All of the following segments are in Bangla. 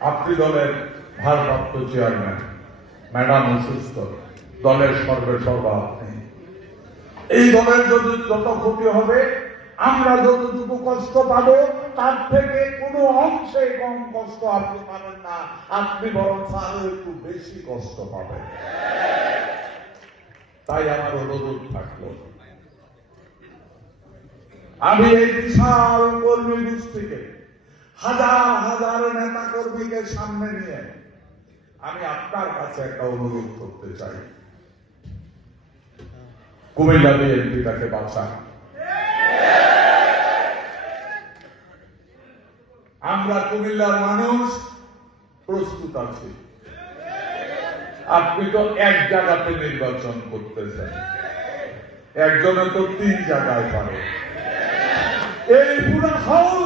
আপনি দলের ভারপ্রাপ্ত চেয়ারম্যান। ম্যাডাম, অসুস্থ। দলের সর্বে সর্বা আপনি। এই দলের যদি যত ক্ষতি হবে, আমরা যতটুকু কষ্ট পাবো, তার থেকে কোনো অংশে কম কষ্ট আপনি পাবেন না। আপনি বরং আরও একটু বেশি কষ্ট পাবেন। তাই আমার অনুরোধ থাকল। আমি এই বিশাল কর্মী গোষ্ঠীকে হাজার হাজার নেতা কর্মীকে সামনে নিয়ে আমি আপনার কাছে একটা অনুরোধ করতে চাই। কুমিল্লা বিএনপিটাকে বাঁচান। আমরা কুমিল্লার মানুষ প্রস্তুত আছি। আপনি তো এক জায়গাতে নির্বাচন করতেছেন। একজনে তো তিন জায়গায় পারে। এই পুরো হাউস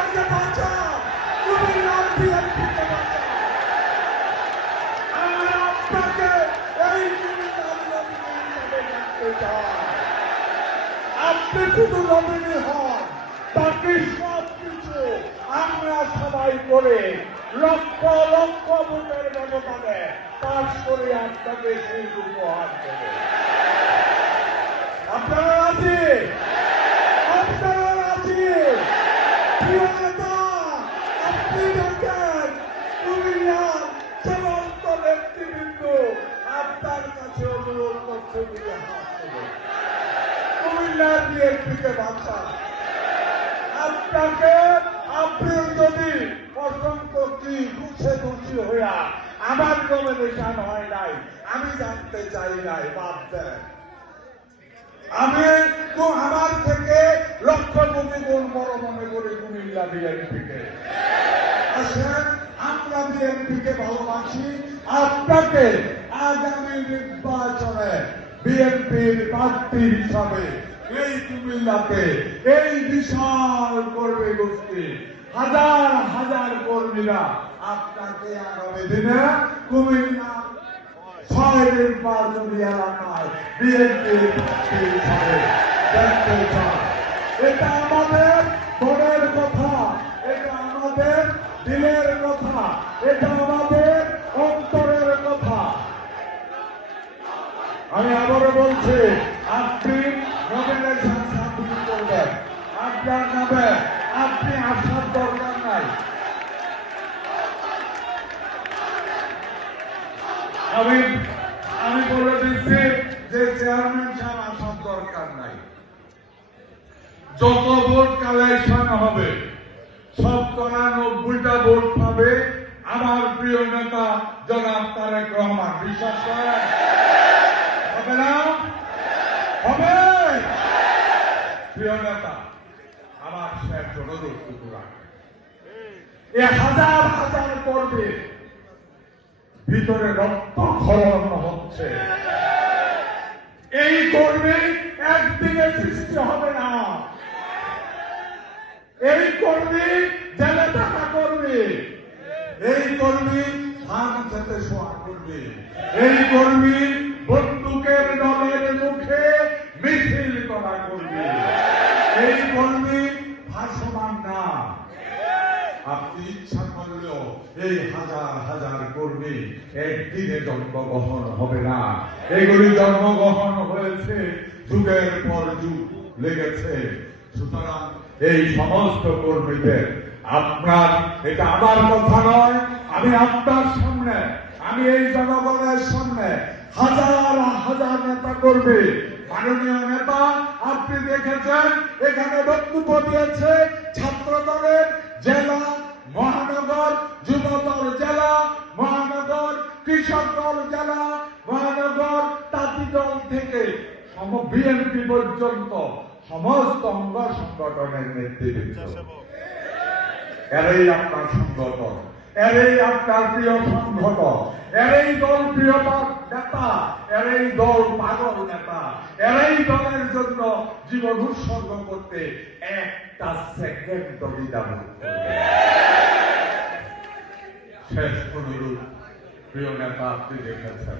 কুমিল্লাকে বাঁচাও আমরা সবাই করে লক্ষ লক্ষ ভোটের ব্যবধানে পাশ করে আপনাকে সেই উপহার আপনারা রাজি আপনারা রাজি প্রিয় নেতা আপনি দেখেন কুমিল্লার চূড়ান্ত নেতৃবৃন্দ আপনার কাছে অনুরোধ করছে দিকে হাত দেবেন কুমিল্লার বিএনপিকে বাঁচা আপনাকে আপনি যদি অসংখ্য কি ঘুষি হইয়া আমার নমিনেশন হয় নাই, আমি জানতে চাই নাই বাদ আমি তো আমার থেকে লক্ষ কোটি গুণ বড় মনে করি কুমিল্লা বিএনপিকে। আসেন, আমরা বিএনপিকে ভালোবাসি, আপনাকে আগামী নির্বাচনে বিএনপির প্রার্থী হিসাবে এই কুমিল্লাতে এই বিশাল কর্মী গোষ্ঠী। হাজার হাজার কর্মীরা আপনাকে আগামী দিনে কুমিল্লা এটা আমাদের কথা, এটা আমাদের কথা, এটা আমাদের অন্তরের কথা। আমি আবারও বলছি আপনি আসার দরকার নাই। আমি আমি বলে দিচ্ছি যে চেয়ারম্যান সাহেব আসার দরকার নাই। যত ভোট কালেকশন হবে শতকরা নব্বইটা ভোট পাবে আমার প্রিয় নেতা জনাব তারেক রহমান। বিশ্বাস করেন? হবে না? হবে? প্রিয় নেতা আমার শেষ অনুরোধ এ হাজার হাজার কর্মী ভিতরে রক্ত খরণ হচ্ছে। এই কর্মী একদিনে সৃষ্টি হবে না। এই কর্মী জেলে থাকা কর্মী এই কর্মী ধান খেতে শোয়া কর্মী এই কর্মী বন্দুকের দলের মুখে মিছিল করা কর্মী এই কর্মী ভাসমান না আপনি ইচ্ছা করলেও এই হাজার হাজার কর্মী একদিনে জন্মগ্রহণ হবে না। এগুলি জন্মগ্রহণ হয়েছে, যুগের পর যুগ লেগেছে। সুতরাং এই সমস্ত কর্মীদের আপনার, এটা আমার কথা নয়, আমি আপনার সামনে, আমি এই জনগণের সামনে হাজার হাজার নেতা কর্মী মাননীয় নেতা আপনি দেখেছেন এখানে বক্তব্য দিয়েছে ছাত্র দলের জেলা মহানগর যুবদল জেলা মহানগর কৃষক দল জেলা মহানগর তাঁতি দল থেকে সম বিএনপি পর্যন্ত সমস্ত অঙ্গ সংগঠনের নেতৃবৃন্দ। এরাই আপনার সংগঠন আপনার প্রিয় এরাই দল প্রিয় নেতা দল পাগল নেতা দলের জন্য জীবন উৎসর্গ করতে একটা সেকেন্ড শেষ অনুরোধ, প্রিয় নেতা, আপনি দেখেছেন,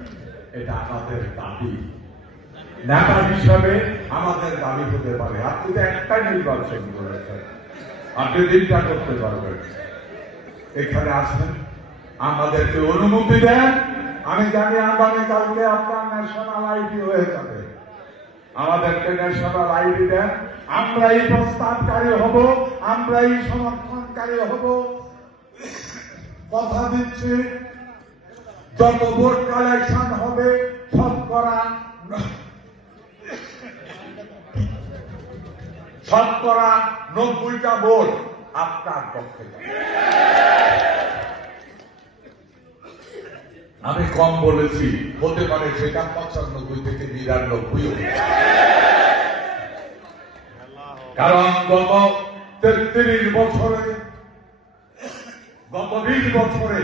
এটা আমাদের দাবি। নেতা হিসাবে আমাদের দাবি হতে পারে। আপনি তো একটাই নির্বাচন করেছেন। আপনি দিনটা করতে পারবেন। এখানে আসেন আমাদেরকে অনুমতি দেন। আমি জানি আগামীকালকে আপনার ন্যাশনাল আইডি হয়ে যাবে। আমাদেরকে ন্যাশনাল আইডি দেন। আমরাই প্রস্তাবকারী হব। আমরাই সমর্থনকারী হব। কথা দিচ্ছি। যত ভোট কালেকশন হবে শতকরা শতকরা নব্বইটা ভোট আপনার পক্ষে। আমি কম বলেছি, হতে পারে সেটা পঁচানব্বই থেকে নিরানব্বই। কারণ গত তেত্রিশ বছরে গত বিশ বছরে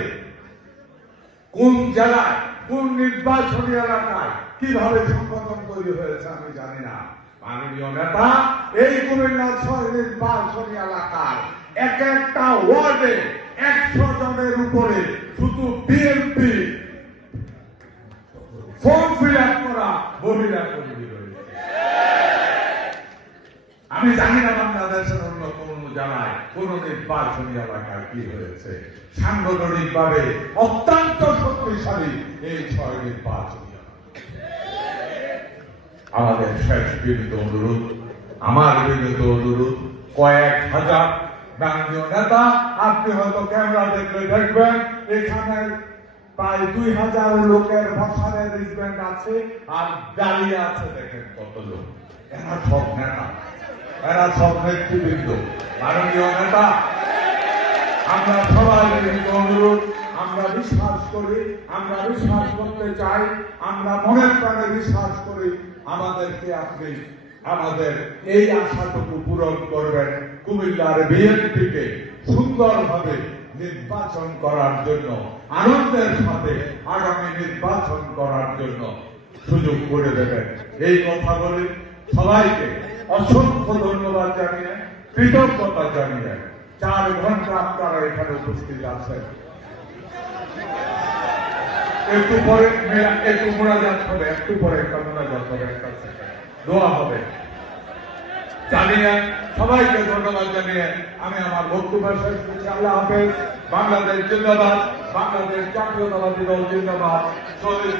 কোন জেলায়, কোন নির্বাচনী এলাকায় কীভাবে সংগঠন তৈরি হয়েছে আমি জানি না। মাননীয় নেতা, এই কুমিল্লা ছয় নির্বাচনী এলাকার এক একটা ওয়ার্ডে একশো জনের উপরে শুধু বিএনপি ফর্ম ফিল করা মহিলা কর্মী আমি জানি না বাংলাদেশের অন্য কোন জেলায় কোন নির্বাচনী এলাকায় কি হয়েছে। সাংগঠনিক ভাবে অত্যন্ত শক্তিশালী এই ছয় নির্বাচনী আমাদের শেষ বিনীত অনুরোধ, আমার বিনীত অনুরোধ, কয়েক হাজার মাননীয় নেতা, আপনি হয়তো ক্যামেরা দেখলে দেখবেন, এখানে প্রায় দুই হাজার লোকের ভাষার রিজমেন্ট আছে আর দাঁড়িয়ে আছে দেখেন কত লোক। এরা সব নেতা। এরা সব নেতৃবৃন্দ। মাননীয় নেতা, আমরা সবাই অনুরোধ, আমরা বিশ্বাস করি, আমরা বিশ্বাস করতে চাই, আমরা মনের প্রাণে বিশ্বাস করি, আমাদেরকে আপনি আমাদের এই আশাটুকু পূরণ করবেন কুমিল্লার বিএনপিকে সুন্দরভাবে নির্বাচন করার জন্য, আনন্দের সাথে আগামী নির্বাচন করার জন্য সুযোগ করে দেবেন। এই কথা বলে সবাইকে অসংখ্য ধন্যবাদ জানিয়ে, কৃতজ্ঞতা জানিয়ে চার ঘণ্টা আপনারা এখানে উপস্থিত আছেন। একটু পরে একটু মোনাজাত হবে, একটু পরে একটা মোনাজাত হবে, একটা দোয়া হবে। জানিয়ে সবাইকে ধন্যবাদ জানিয়ে আমি আমার বক্তব্য শেষ করছি। আল্লাহ হাফেজ। বাংলাদেশ জিন্দাবাদ। বাংলাদেশ জাতীয়তাবাদী দল জিন্দাবাদ। শহীদ